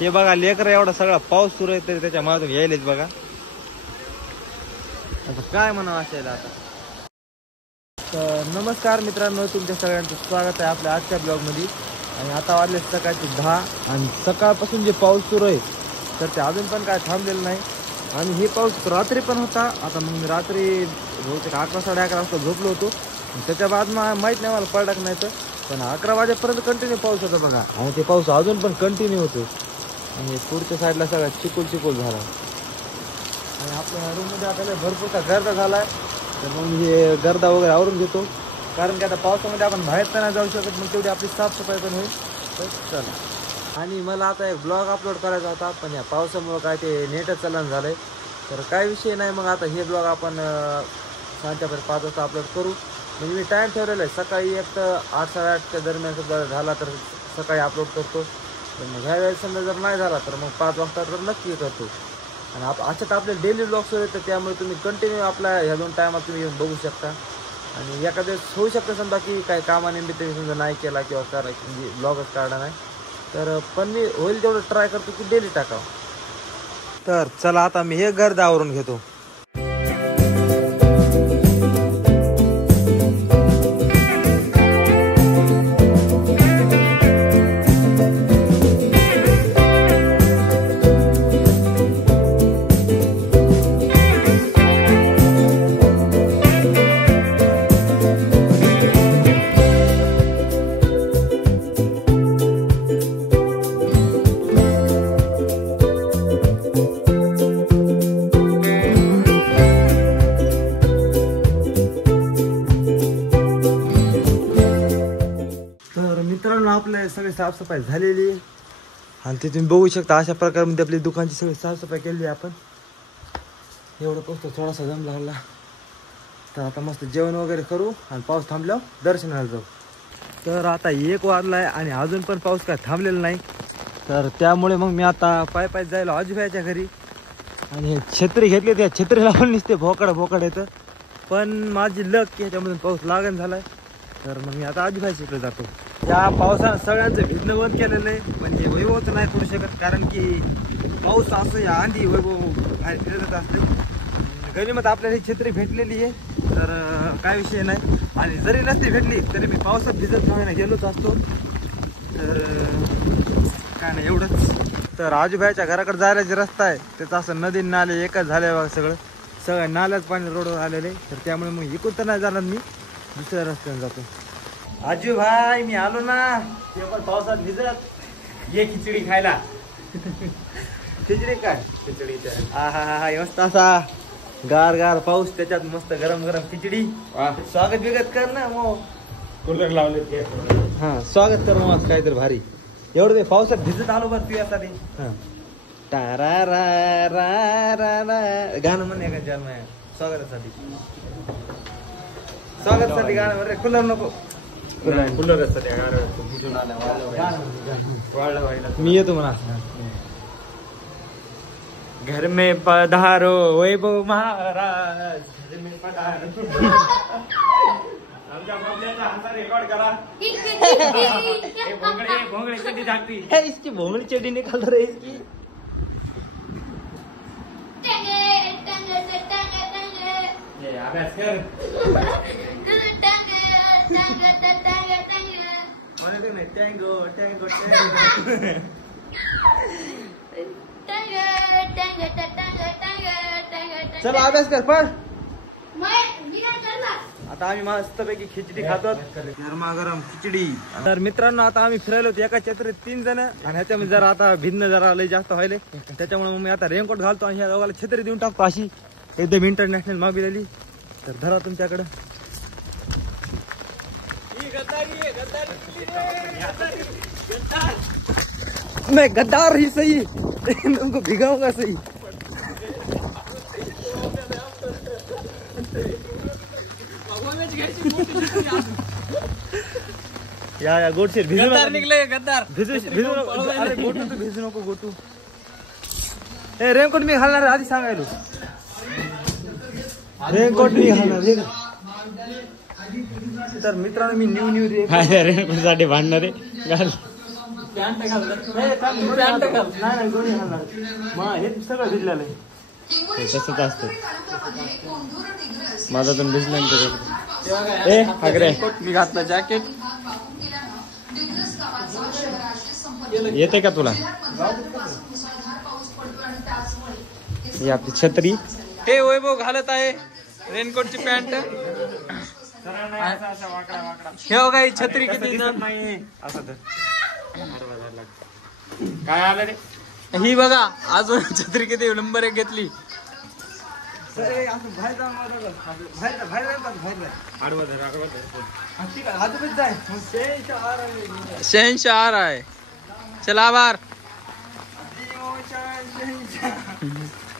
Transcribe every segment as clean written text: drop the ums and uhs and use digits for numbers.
हे बघा लेकर एवढा सगळा पाऊस सुरू आहे तरी त्याच्या मागून यायलेच बघा. आता काय म्हणावं असायला आता. तर नमस्कार मित्रांनो, तुमच्या सगळ्यांचं स्वागत आहे आपल्या आजच्या ब्लॉग मध्ये. आणि आता वाजले सकाळचे 10 आणि सकाळपासून जे पाऊस सुरू आहे तर ते अजून पण काय थांबलेलं नाही. आणि हे पाऊस रात्री पण होता. आता मग मी रात्री बहुतेक 11 साडे 11 वाजता झोपलो होतो. त्याच्या बाद माहीत नाही मला पडला नाही तर, पण 11 वाजेपर्यंत कंटिन्यू पाऊस होता बघा. आणि ते पाऊस अजून पण कंटिन्यू होतो. आणि पुढच्या साईडला सगळा चिकोल झाला. आणि आपल्या रूममध्ये आपल्याला भरपूर का गर्दा झाला आहे. तर मग हे गर्दा वगैरे आवरून घेतो, कारण की आता पावसामध्ये आपण बाहेर तर नाही जाऊ शकत. मग तेवढी आपली साफसफाई पण होईल. तर चला. आणि मला आता एक ब्लॉग अपलोड करायचा होता, पण या पावसामुळं काय ते नेटच चालन झालं आहे. तर काय विषय नाही, मग आता हे ब्लॉग आपण सांच्यापर्यंत 5 वाजता अपलोड करू. म्हणजे मी टाईम ठेवलेला आहे सकाळी, एक तर 8 साडे 8च्या दरम्यान सुद्धा झाला तर सकाळी अपलोड करतो. पण मग ह्या वेळेस समजा जर नाही झाला तर मग 5 वाजता तर नक्की करतो. आणि अशात आपले डेली ब्लॉग्स होते, तर त्यामुळे तुम्ही कंटिन्यू आपल्या ह्या 2 टायमात तुम्ही येऊन बघू शकता. आणि एखाद्या होऊ शकतं समजा की काही कामानिमित्त समजा नाही केला किंवा म्हणजे ब्लॉगच काढला नाही, तर पण मी होईल तेवढं ट्राय करतो की डेली टाकावं. तर चला आता मी हे गर्द आवरून घेतो. आपले सगळी साफसफाई झालेली आहे. आणि ते तुम्ही बघू शकता अशा प्रकारे आपली दुकानची सगळी साफसफाई केलेली आहे आपण. एवढं पोचतो थोडासा जम लागला. तर आता मस्त जेवण वगैरे करू आणि पाऊस थांबल्यावर दर्शनाला जाऊ. तर आता 1 वाजला आहे आणि अजून पण पाऊस काय थांबलेला नाही. तर त्यामुळे मग मी आता पाय जायला आजूबाईच्या घरी. आणि छत्री घेतली, त्या छत्री लावून निसते भोकाड येतं. पण माझी लक की ह्याच्यामधून पाऊस लागण झालाय. तर मग मी आता आजूबाईच्या इकडे जातो. या पावसानं सगळ्यांचं भिजणं बंद केलेलं आहे, पण हे वैभव तर नाही करू शकत, कारण की पाऊस असं या आंधी वैभव बाहेर फिरत असते. गणिमत आपल्याला ही छत्री भेटलेली आहे, तर काय विषय नाही. आणि जरी नसती भेटली तरी मी पावसात भिजत राहायला गेलोच असतो. तर काय नाही एवढंच. तर आजूबाईच्या घराकडे जायला जे रस्ता आहे त्याचं असं नदी नाले एकच झाले बघा. सगळ्या नाल्याच पाणी रोडवर आलेले. तर त्यामुळे मग इकडून तर नाही जाणार, मी दुसऱ्या रस्त्याने जातो. आजू भाई मी आलो ना, ते पण पावसात भिजत. ये खिचडी खायला. खिचडी काय खिचडी हा मस्त असा गार पाऊस, त्याच्यात मस्त गरम खिचडी. स्वागत बिगत कर ना मग. कूलर लावले ते हा स्वागत कर मग काहीतरी भारी. एवढं ते पावसात भिजत आलो बरं तुझ्यासाठी. हा टारा रा रा रा रा गाणं म्हणे का जन्म स्वागतासाठी गाणं म्हणे. कूलर नको, मी येतो म्हणा. घर में पधारो वैभव महाराज, घर में पधारो. रेकॉर्ड करा. भोंगळे चड्डी झाकती है इसकी, भोंगड़ी चड्डी निकाल रहे इसकी. अभ्यास कर. चल अभ्यास कर पण. आता आम्ही मस्तपैकी खिचडी खातो, गरमागरम खिचडी. तर मित्रांनो आता आम्ही फिरायलो होतो एका छत्रीत 3 जण. आणि ह्याच्यामध्ये जरा आता भिन्न जरा लय जास्त व्हायले, त्याच्यामुळे मग मी आता रेनकोट घालतो आणि ह्या दोघाला छत्री देऊन टाकतो अशी एकदम इंटरनॅशनल मागविलेली. तर धरा तुमच्याकडं. मैं गद्दार ही सही, उनको भिगाऊंगा सही. या गोटशेर भिजू निघले. गद्दार भिजू नको. अरे गोटू तू भिजू नको. गोटू ए रेनकोट मी घालणार आधी सांगायलो. रेनकोट मी घालणार. तर मित्रांनो मी न्यू रेनकोट साठी भांडणार आहे. नाही दोन्ही घालणार मग हे सगळं भिजलेलं आहे. तसंच असतं माझा पण भिजल्यानंतर ए हागरे मी घातलं जॅकेट येते का तुला? ही आपली छत्री. हे वैभव घालत आहे रेनकोटची पॅन्ट. हे बघा ही छत्री किती नाही असं तर काय आलं रे? ही बघा अजून छत्री किती नंबर 1 घेतली. शहनशाह आहे. चला आभार.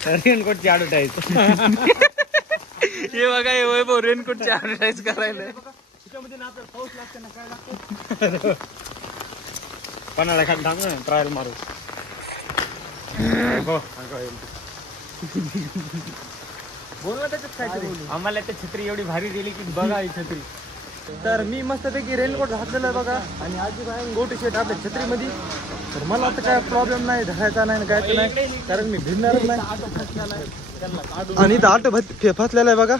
रेनकोटची ॲडव्हर्टाईज. हे बघा हे वैभव रेनकोटची ॲडव्हर्टाईज करायला. पन्हाळा खाली थांब ना ट्रायल मारू. आम्हाला त्या छत्री एवढी भारी दिली की बघा ही छत्री. तर मी मस्तपैकी रेनकोट घातलेला आहे बघा आणि आजी बाहेर गोटी शेट आपल्या छत्रीमध्ये. तर मला आता काय प्रॉब्लेम नाही धरायचा नाही काय नाही कारण मी भिजणारच नाही. आणि इथं ऑटो फसलेला आहे बघा.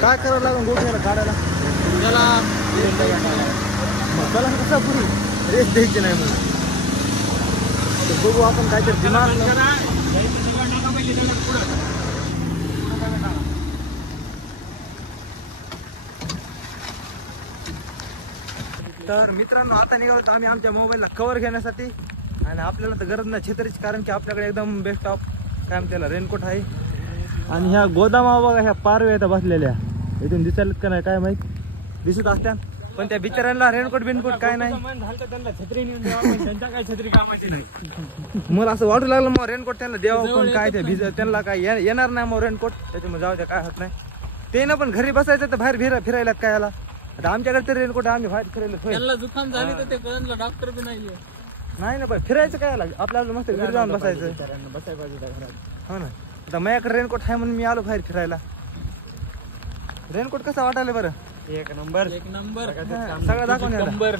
काय करावं लागेल गोठ्याला काढायला मला कसा पुरी रेस द्यायची नाही मला. बघू आपण काहीतरी दिमाग. तर मित्रांनो आता निघालो तर आम्ही आमच्या मोबाईलला कव्हर घेण्यासाठी. आणि आपल्याला तर गरज नाही छत्रीची कारण की आपल्याकडे एकदम बेस्ट ऑफ काय त्याला रेनकोट आहे. आणि ह्या गोदामा बघा ह्या पारव्या इथं बसलेल्या इथून दिसायला का नाही काय माहित दिसत असत्या पण त्या बिचाऱ्यांना रेनकोट बिनकोट काय नाही. त्यांना छत्री नेऊन द्यावा त्यांच्या काय छत्री कामाची नाही. मला असं वाटू लागलं मग रेनकोट त्यांना द्यावं पण काय ते भिज त्यांना काय येणार नाही मग रेनकोट त्याच्यामुळे जाऊ द्या काय होत नाही. ते ना पण घरी बसायचं तर बाहेर फिरायला काय याला आता आमच्याकडे तर रेनकोट आम्ही बाहेर फिरायला जुखाम झाली तर ते डॉक्टर बी नाहीये. नाही ना पण फिरायचं काय आपल्याला मस्त घरी जाऊन बसायचं. बसायला पाहिजे घरात. हो ना आता माझ्याकडे रेनकोट आहे म्हणून मी आलो बाहेर फिरायला. रेनकोट कसा वाटायला बरं? एक नंबर सगळं दाखवून नंबर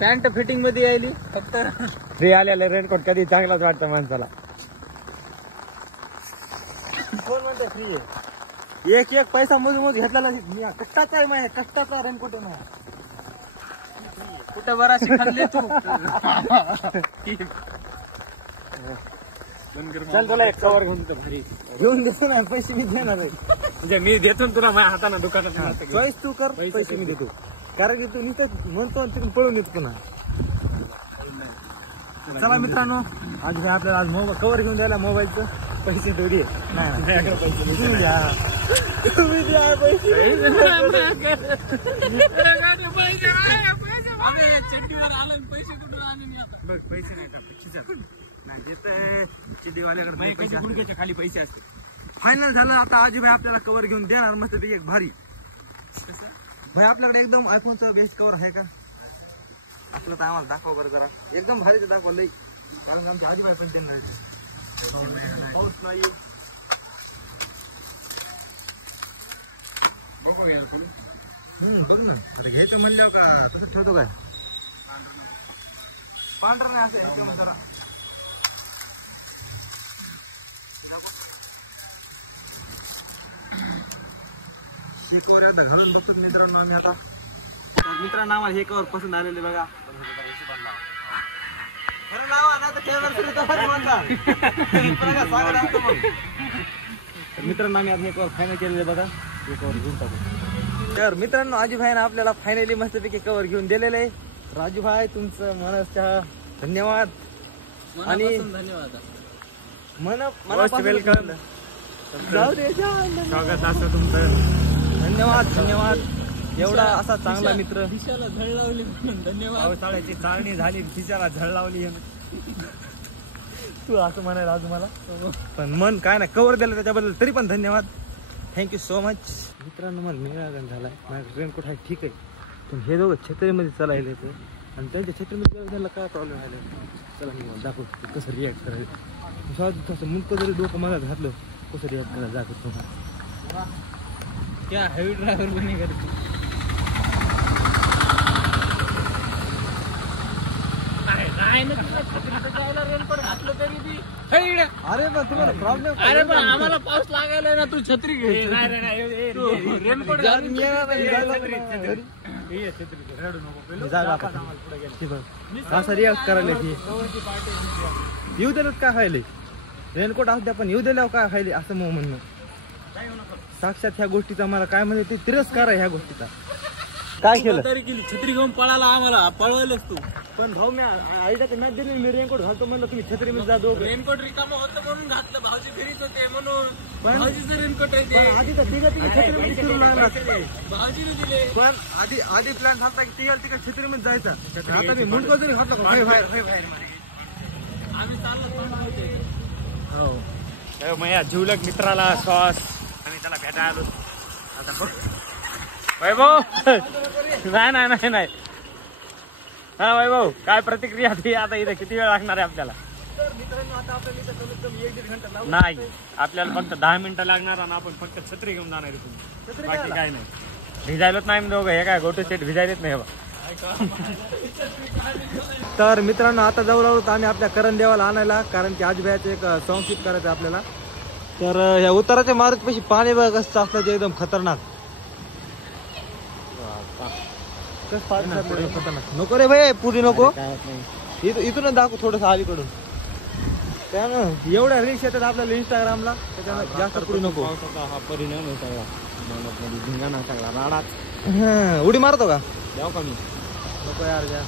पॅन्ट फिटिंग मध्ये यायली फक्त. फ्री आलेलं रेनकोट कधी चांगलाच वाटतं माणसाला. कोण म्हणतं फ्री आहे? एक पैसा मोज घेतलेला मी कष्टाचा आहे माझ्या कष्टाचा रेनकोट आहे माझ्या. कुठे बराशी खाल्ले तू. चल तुला एक कवर घेऊन देतो भारी. घेऊन देतो ना पैसे मी देणार आहे. म्हणजे मी देतो ना तुला माझ्या हाताने दुकानात. चॉईस तू कर पैसे मी देतो कारण की तू नीट म्हणतो तिकडून पळून येतो पुन्हा. चला मित्रांनो आज आपल्याला आज मोबाईल कवर घेऊन द्यायला मोबाईलचं पैसे थोडी नाही तुम्ही द्या पैसे. चड्डीवर आलं पैसे कुठून आणून बघ पैसे नाही नाही देत चिड्डीवाल्याकडे पैसे गुडघ्याच्या खाली पैसे असते. फायनल झालं आता आजीभाई आपल्याला कवर घेऊन देणार मस्त पैकी एक भारी. भाई आपल्याकडे एकदम आयफोनचं बेस्ट कवर आहे का आपलं तर आम्हाला दाखव बरं जरा एकदम भारी दाखवा लई कारण आमच्या आजीभाई पण देणार पाऊस नाही. बरोबर घ्यायचं म्हणल्यावर का तसं ठेवतो काय पांढरं नाही असं जरा हे कवर आता घालून बघतो मित्रांनो आम्ही आता. मित्रांनो आम्हाला हे कवर पसंत आलेले बघा. मित्रांनो आम्ही आता हे कवर फायनल केलेले बघा. हे कवर घेऊन टाकू. तर मित्रांनो आजीभाईने आपल्याला फायनली मस्तपैकी कवर घेऊन दिलेले आहे. राजूभाई तुमचं मनस्या धन्यवाद. आणि धन्यवाद मनापासून वेलकम. जाऊ दे स्वागत असं तुमचं. धन्यवाद एवढा असा चांगला मित्र. दिशाला झळ लावली म्हणून धन्यवाद. पावसाळ्याची चाळणी झाली खिशाला झळ लावली. तू असं म्हणायला आज मला पण मन काय नाही कवर दिलं त्याच्याबद्दल तरी पण धन्यवाद. Thank you so much. मित्रांनो मला निरागन झालाय माझा रेनकोट आहे ठीक आहे पण हे दोघं छत्रीमध्ये चालायले तर आणि त्यांच्या छत्रीमध्ये त्याला काय प्रॉब्लेम आला चला मी दाखवतो कसं रिॲक्ट करायचं. तसं मुंडकं जरी डोकं मला घातलं कसं रिॲक्ट करायला जात तुम्हाला क्या हेवी ड्रायव्हर बने करते नाही ना तुला छत्रीचं जायला रेनकोट घातलं तरी बी अरे पण तुम्हाला प्रॉब्लेम अरे पण आम्हाला पाऊस लागायला ना तू छत्री घे रेनकोट घालून असं रिॲक्ट करायला की येऊ दिलं काय खायले रेनकोट असू द्या पण येऊ दिल्यावर काय खायले असं मग म्हणणं साक्षात ह्या गोष्टीचा मला काय म्हणजे ते तिरस्कार आहे ह्या गोष्टीचा काय केलं तरी केली छत्री घेऊन पळाला आम्हाला पळवलंच तू पण राहू मी आईला नाही दिली मी रेनकोट घालतो म्हणलं तुम्ही छत्री मध्ये जा दोघं रेनकोट रिकामं होतं म्हणून घातलं भाऊजी घरीच होते म्हणून भाऊजीचं रेनकोट आहे ते आधी तर तिघं छत्रीमध्ये फिरू लागला भाऊजीने दिले पण आधी प्लॅन झाला की तिघं छत्रीमध्ये जायचा आता मी मुंडको जरी घातला का बाहेर आम्ही चाललो हो मया जीवलग मित्राला श्वास आम्ही त्याला भेटायला आलो आता बघ वैभव नाही हा वैभव काय प्रतिक्रिया ती आता इथे किती वेळ लागणार आहे आपल्याला नाही आपल्याला फक्त 10 मिनिटं लागणार आणि आपण फक्त छत्री घेऊन जाणार इथून बाकी काय नाही भिजायलाच नाही दोघं हे काय गोटू सेट भिजायलाच नाही तर मित्रांनो आता जाऊ लागलो आम्ही आपल्या करण देवाला आणायला कारण की आजूबाजूचं एक सॉंग शूट करायचं आपल्याला तर ह्या उताराच्या मारुती पैसे पाणी बघा कसं असलं ते एकदम खतरनाक खतरनाक नको रे भाई पुरी नको इथूनच दाखव थोडस अलीकडून त्यानं एवढ्या रील्स येतात आपल्याला इंस्टाग्रामला त्याच्यानं जास्त पुढे नको हा परिणाम आहे सगळा धिंगाणा सगळा राडात उडी मारतो का जाऊ का मी नको यार घ्या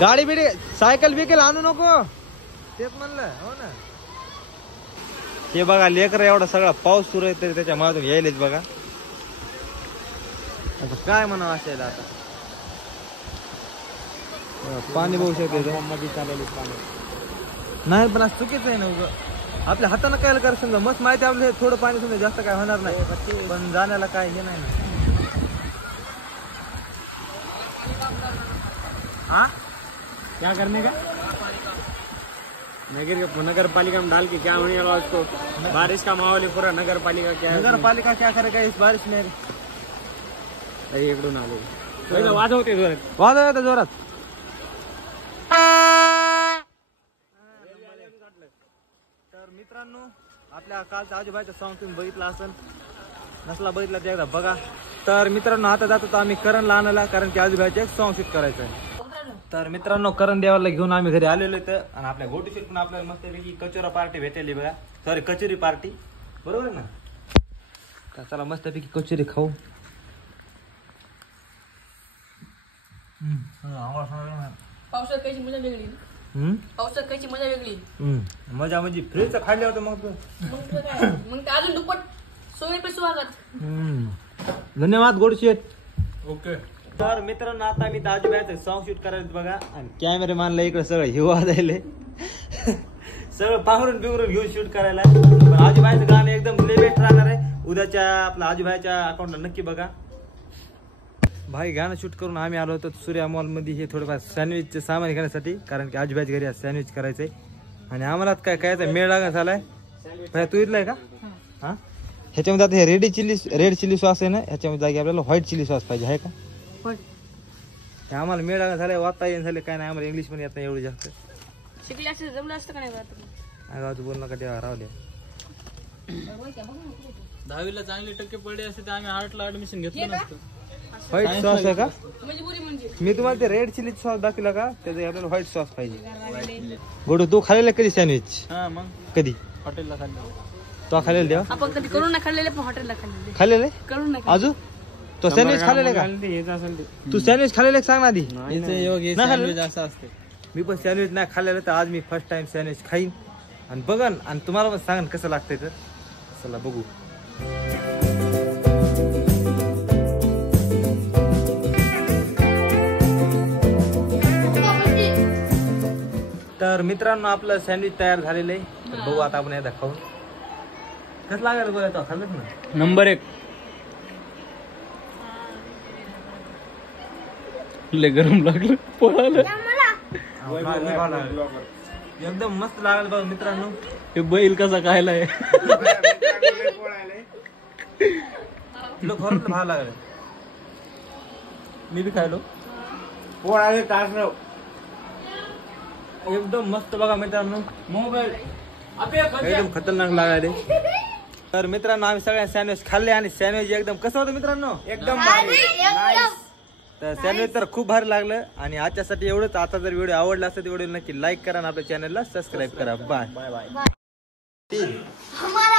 गाडी बिडी सायकल बिकल आणू नको तेच म्हणलं हो ना हे बघा लेकर एवढा सगळा पाऊस सुरू आहे तरी त्याच्या मागून यायलेच बघा आता काय म्हणावं असायला आता पाणी बघू शकते मध्ये चाललेली पाणी नाही पण आज चुकीचं आहे ना उगं आपल्या हातानं काय कर समजा मस्त माहिती आपलं थोडं पाणी समजा जास्त काय होणार नाही पण जाण्याला काय हे नाही ना हाँ क्या करने का नगर पालिका में डाल के क्या होने वाला उसको बारिश का माहौल है पूरा नगर पालिका क्या है नगर पालिका क्या करेगा इस बारिश में इकडून आलो वाजवते जोरात वादळ येतं जोरात तर मित्रांनो आपल्या कालचा आजूबाईचा सॉंग तुम्ही बघितला असेल नसला बघितला ते एकदा बघा तर मित्रांनो आता जातो आम्ही करणला आणायला कारण की आजूबाईचं एक सॉंग शूट करायचं आहे तर मित्रांनो करण देवाला घेऊन आम्ही घरी आलेलो इथं आणि आपल्या गोटी शूट पण आपल्याला मस्तपैकी कचोरा पार्टी भेटली बघा सॉरी कचोरी पार्टी बरोबर आहे ना तर चला मस्तपैकी कचोरी खाऊ पावसात कायची मजा वेगळी पावसात कायची मजा वेगळी मजा म्हणजे फ्रीजचं खाल्लं होतं मग मग तुला काय मग ते अजून दुप्पट सोने पे स्वागत धन्यवाद गोडशेट ओके तर मित्रांनो आता मी आजूबाईचं सॉंग शूट करायचं बघा आणि कॅमेरामॅनला इकडे सगळं हिवा जायले सगळं पांघरून बिघरून घेऊन शूट करायला पण आजूबाईचं गाणं एकदम लेबेस्ट राहणार आहे उद्याच्या आपल्या आजूबाईच्या अकाउंटला नक्की बघा भाई गाणं शूट करून आम्ही आलो होतो सूर्या मॉल मध्ये हे थोडंफार सँडविचचे सामान घेण्यासाठी कारण की आजूबाईच्या घरी आज सँडविच करायचंय आणि आम्हाला काय काय मेळ लागत झालाय भाई तू इथलाय का हा ह्याच्यामध्ये आता हे रेड चिली सॉस आहे ना ह्याच्यामध्ये जागी आपल्याला व्हाईट चिली सॉस पाहिजे आहे का हे आम्हाला मेळ लागत झालाय वाचता येईन झाले काय नाही आम्हाला इंग्लिश पण येत नाही एवढं जास्त शिकले असं जमलं असतं का नाही गावचं बोल नका तेव्हा रावले 10वीला चांगले टक्के पडले असते तर आम्ही आर्टला ऍडमिशन घेतलं नसतं व्हाईट सॉस आहे का मजबुरी म्हणजे मी तुम्हाला ते रेड चिली सॉस दाखवला का त्याचं आपल्याला व्हाईट सॉस पाहिजे गोडू तू खाल्लेला कधी सँडविच हा मग कधी हॉटेलला खाल्लं तो खाल्लेला देवा आपण कधी करून नाही खाल्लेले पण हॉटेलला खाल्लेले खाल्लेले करून नाही अजून तो सँडविच खाल्लेला का येत असेल ते तू सँडविच खाल्लेला सांग ना आधी योग्य नाही खाल्लं? सँडविच असं असते मी पण सँडविच नाही खाल्लेलं तर आज मी फर्स्ट टाइम सँडविच खाईन आणि बघन आणि तुम्हाला पण सांगन कसं लागतंय तर चला बघू तर मित्रांनो आपलं सँडविच तयार झालेलं आहे तर बघू आता आपण एकदा खाऊन कसं लागेल बोलायचं खाल्लंच ना नंबर 1 लय गरम लागलं पळालं एकदम मस्त लागलं बघ मित्रांनो. हे बैल कसा खायलाय तुला खरंच भाव लागलं. मी बी खायलो. पोळाले तास एकदम मस्त बघा मित्रांनो. मोबाईल एकदम खतरनाक लागायले. तर मित्रांनो आम्ही सगळ्या सँडविच खाल्ले आणि सँडविच एकदम कसं होतं मित्रांनो एकदम तर सँडविच तर खूप भारी लागलं. आणि आजच्यासाठी एवढंच. आता जर व्हिडिओ आवडला असेल तर व्हिडिओ नक्की लाईक करा आणि आपल्या चॅनलला सबस्क्राईब करा. Bye bye bye. हमारा